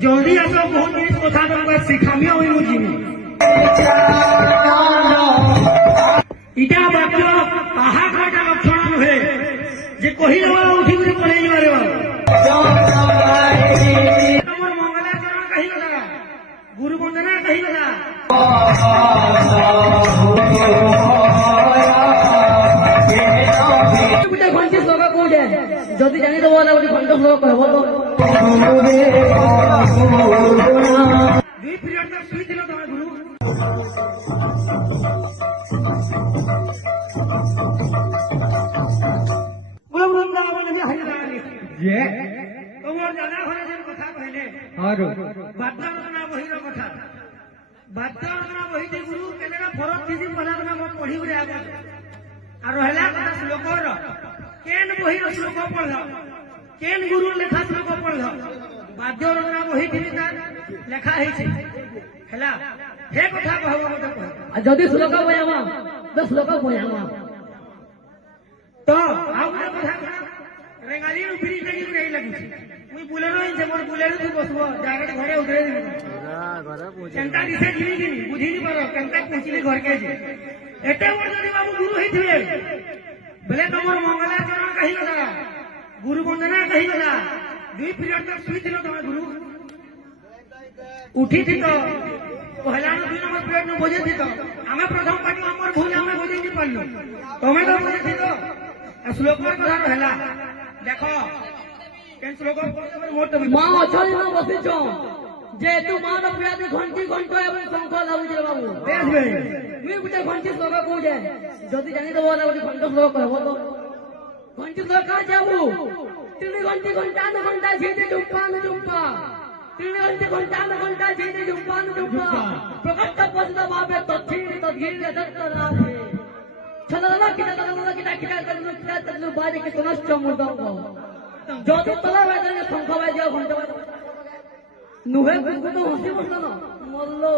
जल्दी आस बहुत जिन कथा तुमको शिखामी जिमी इटा वाक्य आहा खाटा लक्षण नुहे जे कही उठी पढ़े तुम मंगलाचरण कही गला गुरु वंदना कही गला गोटे घंटी श्लोक कौटे जदि जानीदेव गोटे घंट श्लोक कहब तो दुई पीरियड तक शुई तुम गुरु बोलो वृंदावन में हरिदानी তোমার দাদা ঘরে যে কথা কইলে বাদ্যরচনা বহির কথা বাদ্যরচনা বহিতে গুরু কেনেরা ফরক দিদি পড়া না মন পড়ি রে আগে আর রহলা কথা শ্লোকর কেন বহির শ্লোক পড়ল কেন গুরু লেখা শ্লোক পড়ল বাদ্যরচনা বহি দিদি তার লেখা হইছে হেলা হে কথা কহব মতে কহ আর যদি শ্লোক বয়ামা তো শ্লোক বয়ামা তো আউ কথা रेंगाली उफिरी लगी नहीं लगी मुई बुलेरो जे मोर बुलेरो तू बसबो डायरेक्ट घरे उतरे दिबो केनता दिसे जिनी कि बुझी नि पारो केनता पहुंचली घर के जे एते मोर जदी बाबू गुरु हिथिबे बोले तमोर मंगलाचरण कहि गला गुरु वंदना कहि गला दुई पीरियड तक सुई दिलो तम गुरु उठी थी तो पहला न दुई नंबर पीरियड न बजे थी तो हमें प्रथम पाटी हमर भूल हमें बजे नि पालो तमे तो बजे थी तो श्लोक में कथा रहला देखो केन श्लोक मोट मां अछरी न बसिछ जे तू मान पियादी घंटी घंटा एवं शंख लागु जे बाबू देख बे मी गुटे घंटी श्लोक को जे जदी जानी देबो ना गुटे घंटा श्लोक कहबो तो घंटी श्लोक का जाबू तीन घंटी घंटा न घंटा जेते जुम्पा न जुम्पा तीन घंटी घंटा न घंटा जेते जुम्पा न जुम्पा प्रकट पद भावे तथीर तदगीर दत्त राधे चलना किता तनु बाजे के नष्ट मुदंग যত তলা বাজে শঙ্খ বাজে ঘন্টা বাজে নুহে বুঝবো তো হসি বসলো না মরলো